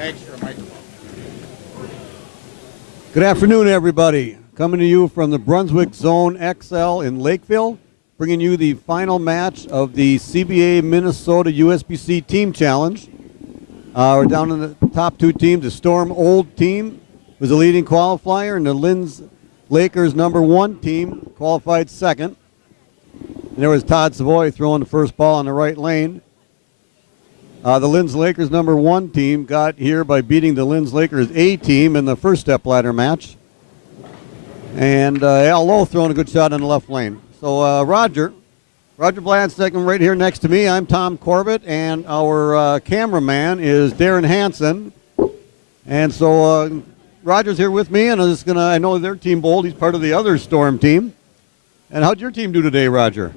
Extra microphone. Good afternoon, everybody. Coming to you from the Brunswick Zone XL in Lakeville, bringing you the final match of the CBA Minnesota USBC Team Challenge. We're down in the top two teams. The Storm Old team was the leading qualifier, and the Linz Lakers #1 team qualified second. And there was Todd Savoy throwing the first ball in the right lane. The Linz Lakers #1 team got here by beating the Linz Lakers A team in the first step ladder match. And Al Lowe throwing a good shot in the left lane. So Roger Bladstedt right here next to me. I'm Tom Corbett, and our cameraman is Darren Hansen. And so Roger's here with me, and I know their team bowled. He's part of the other Storm team. And how'd your team do today, Roger?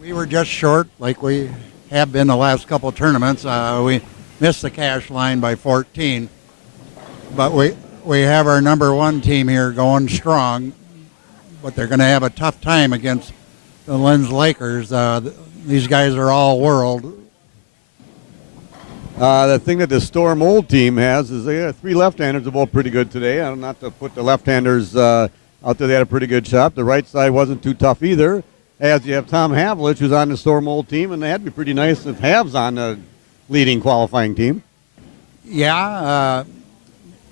We were just short, like we have been the last couple of tournaments. We missed the cash line by 14, but we have our #1 team here going strong, but they're going to have a tough time against the Linz Lakers. These guys are all world. The thing that the Storm Old team has is they have 3 left-handers that both pretty good today. Not to put the left-handers out there, they had a pretty good shot. The right side wasn't too tough either. As you have Tom Havlich, who's on the Storm Old team, and that'd be pretty nice if Hav's on the leading qualifying team. Yeah,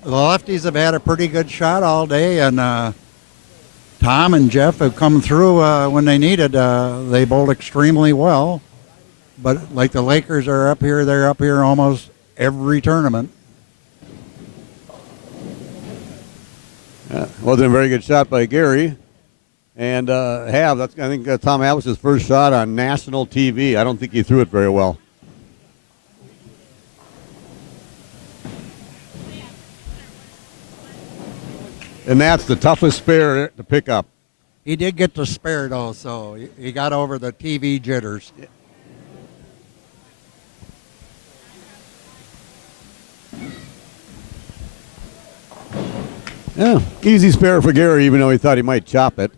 the lefties have had a pretty good shot all day, and Tom and Jeff have come through when they needed. They bowled extremely well, but like the Lakers are up here, they're up here almost every tournament. Wasn't a very good shot by Gary. And I think Tom Havlich's first shot on national TV. I don't think he threw it very well. And that's the toughest spare to pick up. He did get the spare, though, so he got over the TV jitters. Yeah, easy spare for Gary, even though he thought he might chop it.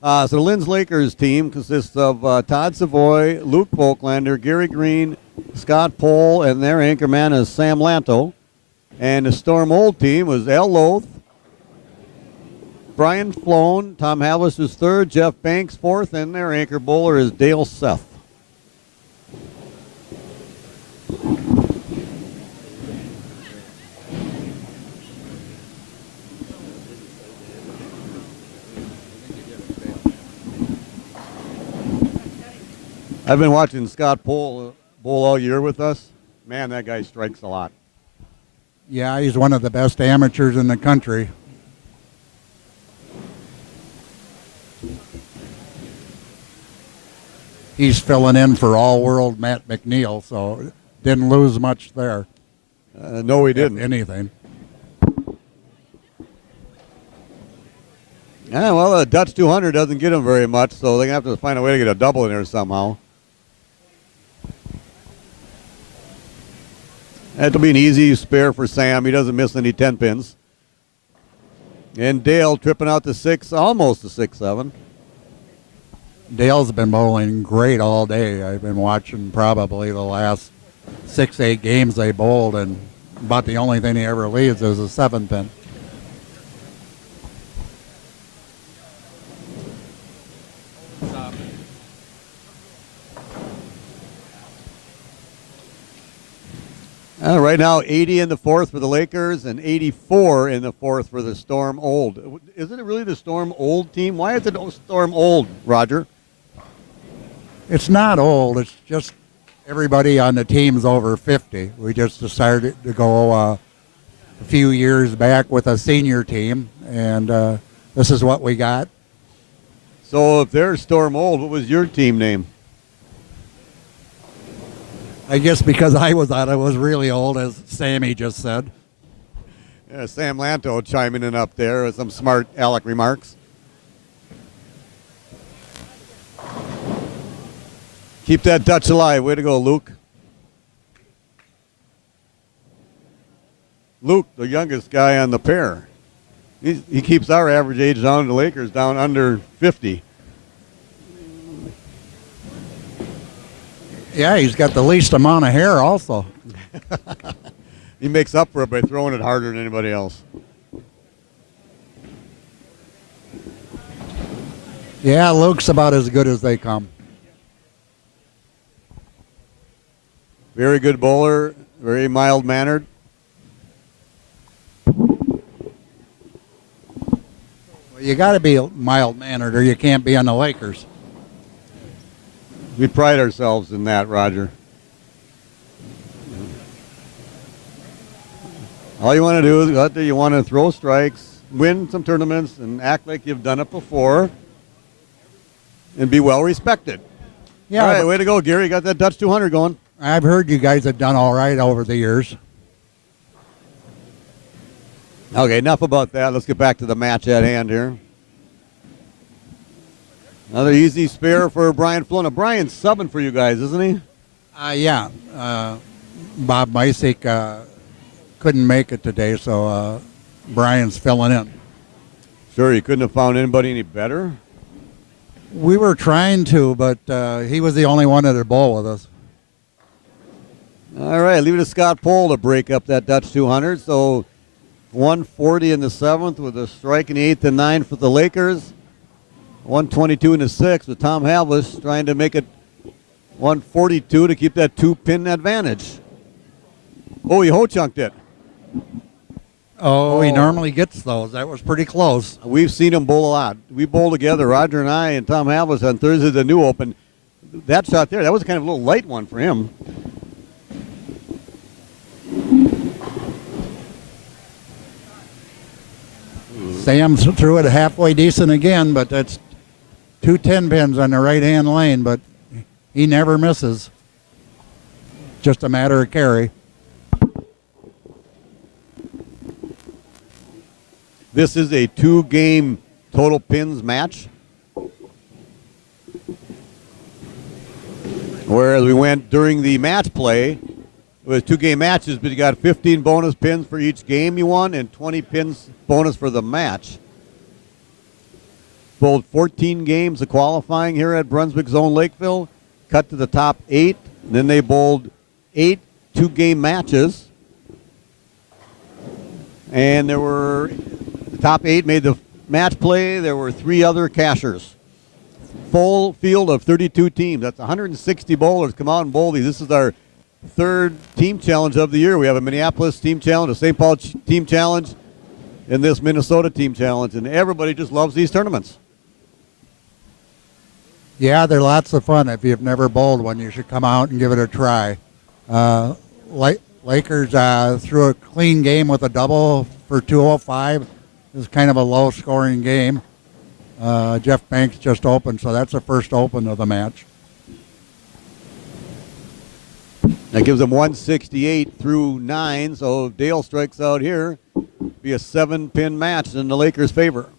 So the Linz Lakers team consists of Todd Savoy, Luke Volklander, Gary Green, Scott Pohl, and their anchorman is Sam Lanto. And the Storm Old team was Al Loth, Brian Floan, Tom Havlis is third, Jeff Banks fourth, and their anchor bowler is Dale Seth. I've been watching Scott Pohl bowl all year with us. Man, that guy strikes a lot. Yeah, he's one of the best amateurs in the country. He's filling in for all-world Matt McNeil, so didn't lose much there. No, he didn't. Anything. Yeah, well, the Dutch 200 doesn't get him very much, so they're going to have to find a way to get a double in there somehow. That'll be an easy spare for Sam. He doesn't miss any 10 pins. And Dale tripping out to 6, almost to 6-7. Dale's been bowling great all day. I've been watching probably the last 6-8 games they bowled, and about the only thing he ever leaves is a 7-pin. Right now, 80 in the fourth for the Lakers and 84 in the fourth for the Storm Old. Isn't it really the Storm Old team? Why is it Storm Old, Roger? It's not old. It's just everybody on the team's over 50. We just decided to go a few years back with a senior team, and this is what we got. So if they're Storm Old, what was your team name? I guess because I was on it was really old, as Sammy just said. Yeah, Sam Lanto chiming in up there with some smart aleck remarks. Keep that Dutch alive. Way to go, Luke. Luke, the youngest guy on the pair. He keeps our average age down in the Lakers down under 50. Yeah, he's got the least amount of hair also. He makes up for it by throwing it harder than anybody else. Yeah, Luke's about as good as they come. Very good bowler, very mild-mannered. Well, you got to be mild-mannered or you can't be on the Lakers. We pride ourselves in that, Roger. All you want to do is go out there, you want to throw strikes, win some tournaments, and act like you've done it before, and be well respected. Yeah, all right, way to go, Gary. You got that Dutch 200 going. I've heard you guys have done all right over the years. Okay, enough about that. Let's get back to the match at hand here. Another easy spare for Brian Flona. Brian's subbing for you guys, isn't he? Yeah. Bob Misick couldn't make it today, so Brian's filling in. Sure, you couldn't have found anybody any better? We were trying to, but he was the only one that would bowl with us. All right, leave it to Scott Pohl to break up that Dutch 200. So 140 in the 7th with a strike in the 8th and 9th for the Lakers. 122 in the 6th with Tom Havlis trying to make it 142 to keep that 2-pin advantage. Oh, he ho-chunked it. Oh, he normally gets those. That was pretty close. We've seen him bowl a lot. We bowl together, Roger and I and Tom Havlis on Thursday, the New Open. That shot there, that was kind of a little light one for him. Sam threw it halfway decent again, but that's 2 10-pins on the right-hand lane, but he never misses. Just a matter of carry. This is a 2-game total pins match. Whereas we went during the match play, it was 2-game matches, but you got 15 bonus pins for each game you won and 20 pins bonus for the match. Bowled 14 games of qualifying here at Brunswick Zone Lakeville, cut to the top 8. Then they bowled 8 2-game matches. And there were, the top 8 made the match play. There were 3 other cashers. Full field of 32 teams. That's 160 bowlers come out and bowl these. This is our 3rd team challenge of the year. We have a Minneapolis team challenge, a St. Paul team challenge, and this Minnesota team challenge. And everybody just loves these tournaments. Yeah, they're lots of fun. If you've never bowled one, you should come out and give it a try. Lakers threw a clean game with a double for 205. It was kind of a low-scoring game. Jeff Banks just opened, so that's the first open of the match. That gives them 168 through 9, so if Dale strikes out here, be a 7-pin match in the Lakers' favor.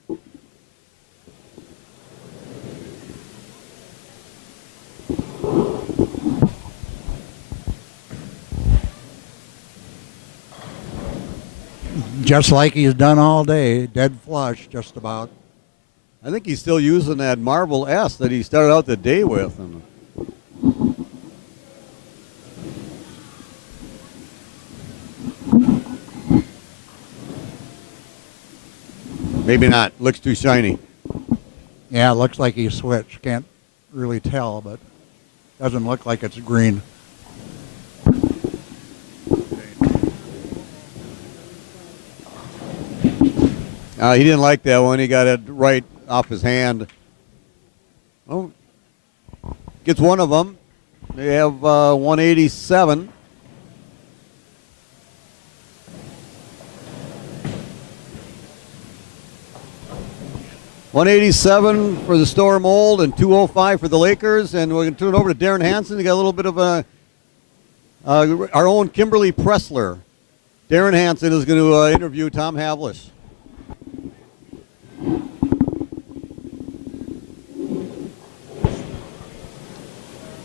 Just like he's done all day, dead flush just about. I think he's still using that Marble S that he started out the day with. Maybe not. Looks too shiny. Yeah, it looks like he switched. Can't really tell, but doesn't look like it's green. He didn't like that one. He got it right off his hand. Oh, gets one of them. They have 187. $187 for the Storm Old and $205 for the Lakers. And we're going to turn it over to Darren Hansen. We got a little bit of our own Kimberly Pressler. Darren Hansen is going to interview Tom Havlis.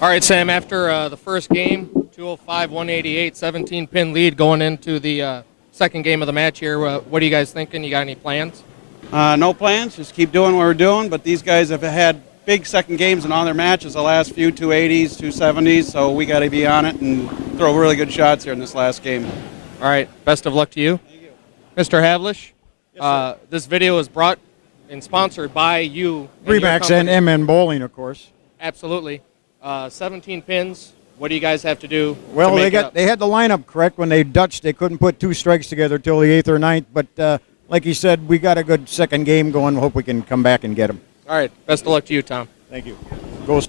All right, Sam, after the first game, 205, 188, 17-pin lead going into the second game of the match here. What are you guys thinking? You got any plans? No plans. Just keep doing what we're doing. But these guys have had big second games in all their matches, the last few 280s, 270s, so we got to be on it and throw really good shots here in this last game. All All right. Best of luck to you. Thank you. Mr. Havlish, Yes, sir. this video is brought and sponsored by you. your Remax and company. MN Bowling, of course. Absolutely. 17 pins. What do you guys have to do? Well, to make it up? they had the lineup correct when they Dutch. They couldn't put two strikes together till the 8th or 9th. But like you said, we got a good second game going. Hope we can come back and get them. All right. Best of luck to you, Tom. Thank you. Go.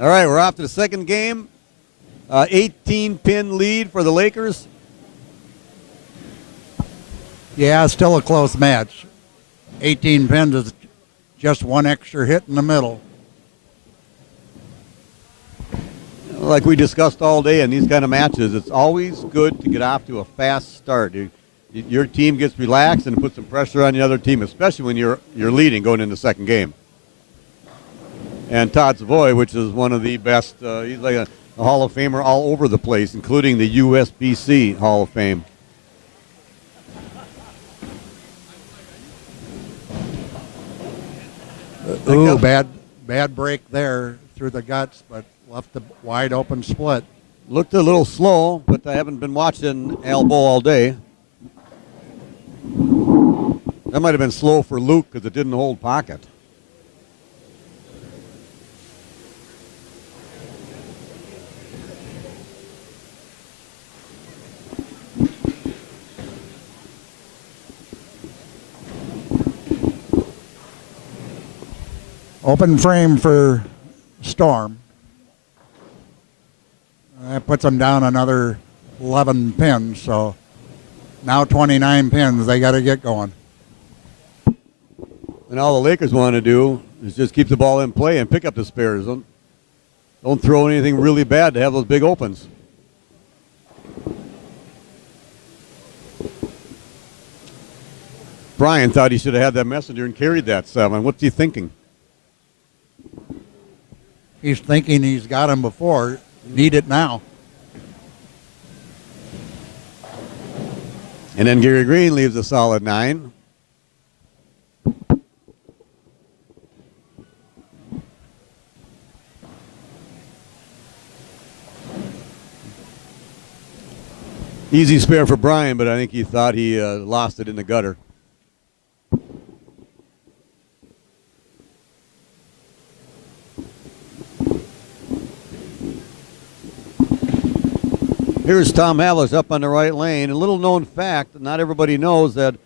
All right, we're off to the second game. 18-pin lead for the Lakers. Yeah, still a close match. 18 pins is just one extra hit in the middle. Like we discussed all day in these kind of matches, it's always good to get off to a fast start. Your team gets relaxed and puts some pressure on the other team, especially when you're leading going into the second game. And Todd Savoy, which is one of the best, he's like a Hall of Famer all over the place, including the USBC Hall of Fame. Ooh, bad break there through the guts, but left the wide open split. Looked a little slow, but I haven't been watching Al Bow all day. That might have been slow for Luke because it didn't hold pocket. Open frame for Storm. That puts them down another 11 pins, so now 29 pins. They got to get going. And all the Lakers want to do is just keep the ball in play and pick up the spares. Don't throw anything really bad to have those big opens. Brian thought he should have had that messenger and carried that 7. What's he thinking? He's thinking he's got him before. Need it now. And then Gary Green leaves a solid 9. Easy spare for Brian, but I think he thought he lost it in the gutter. Here's Tom Havlish up on the right lane. A little known fact, not everybody knows that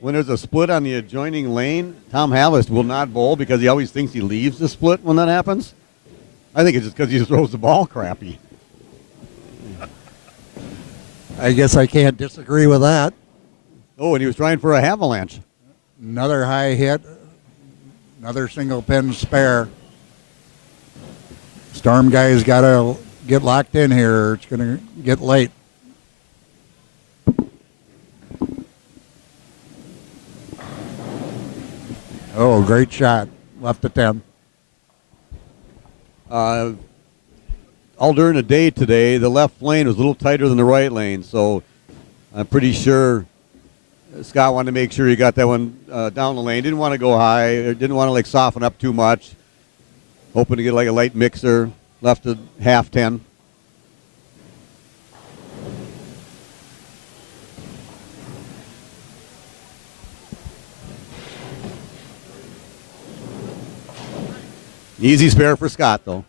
when there's a split on the adjoining lane, Tom Havlish will not bowl because he always thinks he leaves the split when that happens. I think it's just because he throws the ball crappy. I guess I can't disagree with that. Oh, and he was trying for a avalanche. Another high hit. Another single pin spare. Storm guys got to get locked in here. It's going to get late. Oh, great shot. Left to 10. All during the day today, the left lane was a little tighter than the right lane, so I'm pretty sure Scott wanted to make sure he got that one down the lane. Didn't want to go high, or didn't want to like soften up too much. Hoping to get like a light mixer. Left at half 10. Easy spare for Scott, though.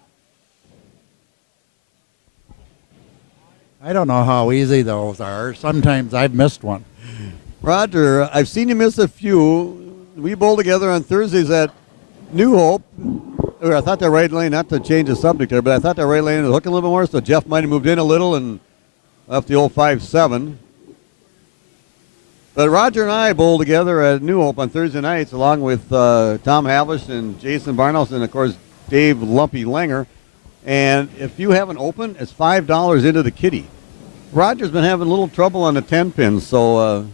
I don't know how easy those are. Sometimes I've missed one. Roger, I've seen you miss a few. We bowled together on Thursdays at New Hope. Or I thought that right lane, not to change the subject there, but I thought that right lane was hooking a little bit more, so Jeff might have moved in a little and left the old 5-7. But Roger and I bowled together at New Hope on Thursday nights, along with Tom Havlish and Jason Barnhouse and, of course, Dave Lumpy Langer. And if you have an open, it's $5 into the kitty. Roger's been having a little trouble on the 10 pins, so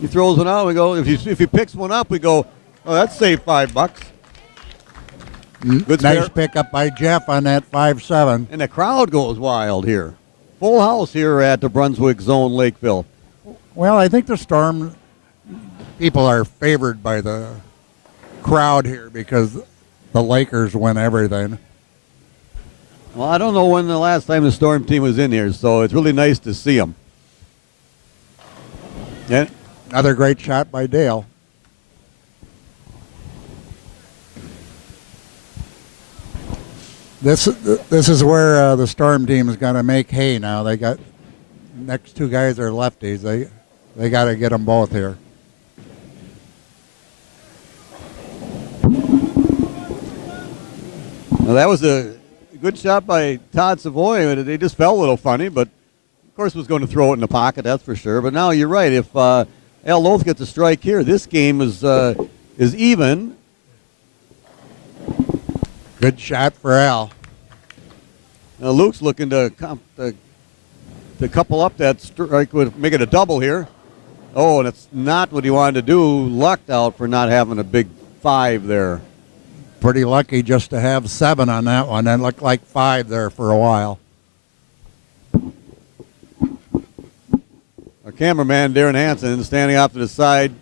he throws one out. We go, if he picks one up, we go, oh, that's saved $5. Good Nice spare. pickup by Jeff on that 5-7. And the crowd goes wild here. Full house here at the Brunswick Zone, Lakeville. Well, I think the Storm people are favored by the crowd here because the Lakers win everything. Well, I don't know when the last time the Storm team was in here, so it's really nice to see them. Yeah. Another great shot by Dale. This is where the Storm team is going to make hay now. They got next two guys are lefties. They got to get them both here. Well, that was a good shot by Todd Savoy. They just felt a little funny, but of course was going to throw it in the pocket, that's for sure. But now you're right. If Al Loth gets a strike here, this game is even. Good shot for Al. Now Luke's looking to couple up that strike, with make it a double here. Oh, and it's not what he wanted to do. Lucked out for not having a big 5 there. Pretty lucky just to have 7 on that one. That looked like 5 there for a while. Our cameraman, Darren Hansen, standing off to the side,